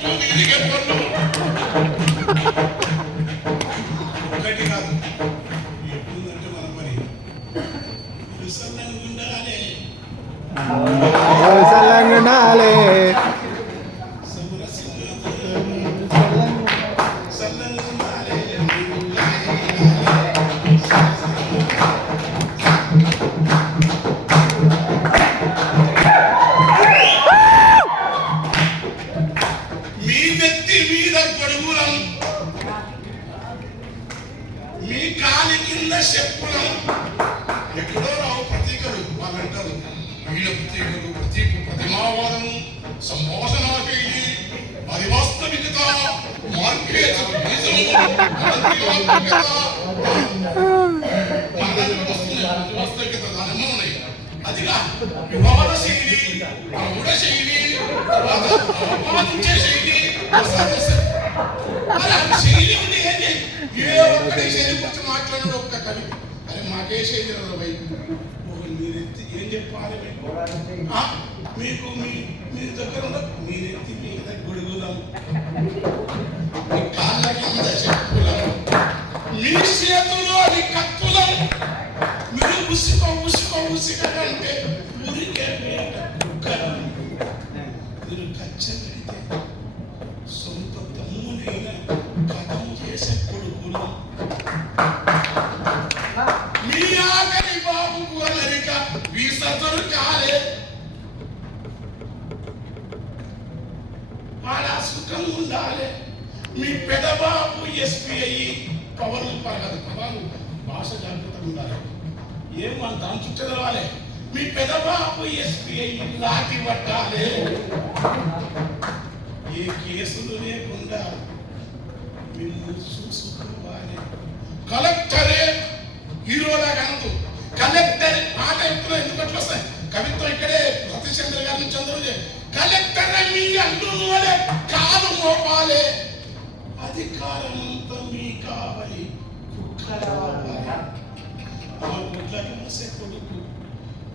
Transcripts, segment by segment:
ఉంటుంది ఇదిగే పన్ను ఒకటి కాదు ఎప్పుడంటే మన పని కింద చెప్పులం. ఎక్కడో రావు ప్రతీకలు వాళ్ళు అంటారు నవీన ప్రతీకలు ప్రతీక ప్రతిమావాదము సంభాషణ శైలి అది వాస్తవికత మార్కేజ్ వాస్తవికత దాని ఉన్నాయి. అదిగా వివాద శైలి ప్రౌఢ శైలి తర్వాత అవమానించే శైలి శైలి. ఉంటే ఏ గురించి ఒక్క కవి? అరే మాకే శైలి రా భయ్ ఓ మీరు ఎత్తి ఏం చెప్పాలి మీకు? మీ మీ దగ్గర ఉన్న మీరు ఎత్తి మీద గొడుగుదాం. మీ కాళ్ళ కింద చెప్పులం. మీ చేతులు అది కత్తులం. మీరు ఉసుక ఉసుక ఉసుక కంటే కథం చేసే మీ ఆఖరి బాబుకు అమెరిక వీస దొరకాలే సుఖం ఉండాలి మీ పెదబాబు ఎస్పీ అయ్యి పవర్లు పరగదు పదాలు భాష జాగ్రత్తగా ఉండాలి ఏం మన దాని చుట్టూ తెలవాలి మీ పెదబాబు ఎస్పీ అయ్యి లాటి పట్టాలి ఏ కేసులు లేకుండా నిన్ను చూసుకోవాలి కలెక్టరే హీరోలా కాదు కలెక్టర్ మాట ఎప్పుడు ఎందుకు అట్లా వస్తాయి? కవిత్వం ఇక్కడే రతిచంద్ర గారి నుంచి అందరూ కలెక్టర్ మీ అల్లునోలే కాదు మోపాలే అధికారం అంతా మీ కావాలి. కుక్కరావాలి. కొడుకు.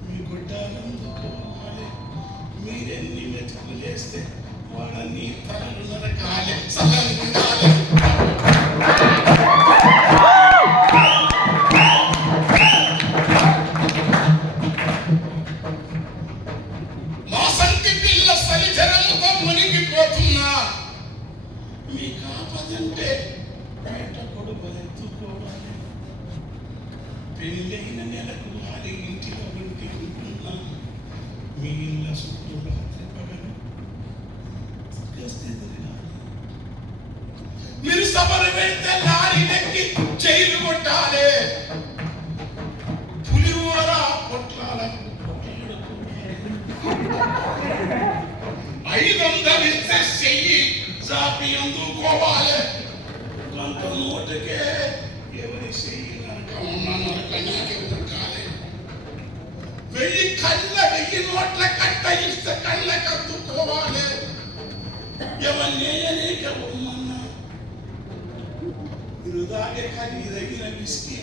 మీ గుడ్డాలందుకోవాలి మీరెన్ని మెతుకులు వేస్తే వాళ్ళని తలలు నరకాలి. సగం ఉండాలి సంటి పిల్ల సరిచరముతో మునిగిపోతున్నా. మీ కాపదంటే బయట కొడుకు ఎత్తుకోవాలి పెళ్ళైన నెలకు వారి ఇంటిలో ఉండి ఉంటున్నా మీ ఇళ్ళ చుట్టూ రాత్రి పగలు మీరు సమరమైతే లారీ నెక్కి జైలు కొట్టాలి. ఐదు వందలు ఇస్తే చెయ్యి చాపి అందుకోవాలి కొంత నోటికే ఎవరి చెయ్యి నరక? ఉన్న నరక నాకే దొరకాలి వెయ్యి కళ్ళ వెయ్యి నోట్ల కట్ట ఇస్తే కళ్ళకి అందుకోవాలి ఎవరిని అనేక ఉమ్మన్నా మీరు తాగే ఖరీదైన విస్కీ.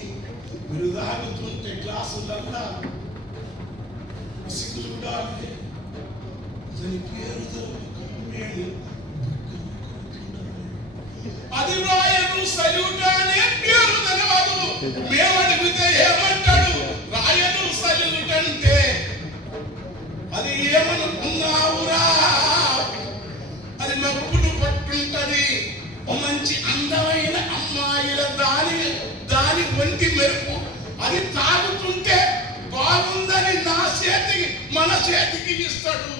మీరు తాగుతుంటే గ్లాసులల్లా విసుగు చూడాలి సల్యూట్ అనే పేరు తెలవదు. మేము అడిగితే ఏమంటాడు? రాయను సల్యూట్ అంటే అది ఏమనుకున్నావురా? అది మెప్పుడు పట్టుంటది. ఓ మంచి అందమైన అమ్మాయిల దాని దాని వంటి మెరుపు. అది తాగుతుంటే బాగుందని నా చేతికి మన చేతికి ఇస్తాడు.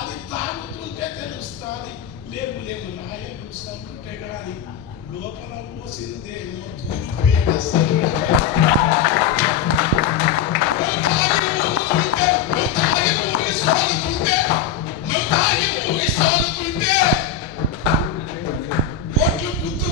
అది తాగుతుంటే తెలుస్తుంది. లేవు లేవు రాయలు సరుకుంటే కానీ Eu vou falar com a lua se derrama, tudo bem, assim.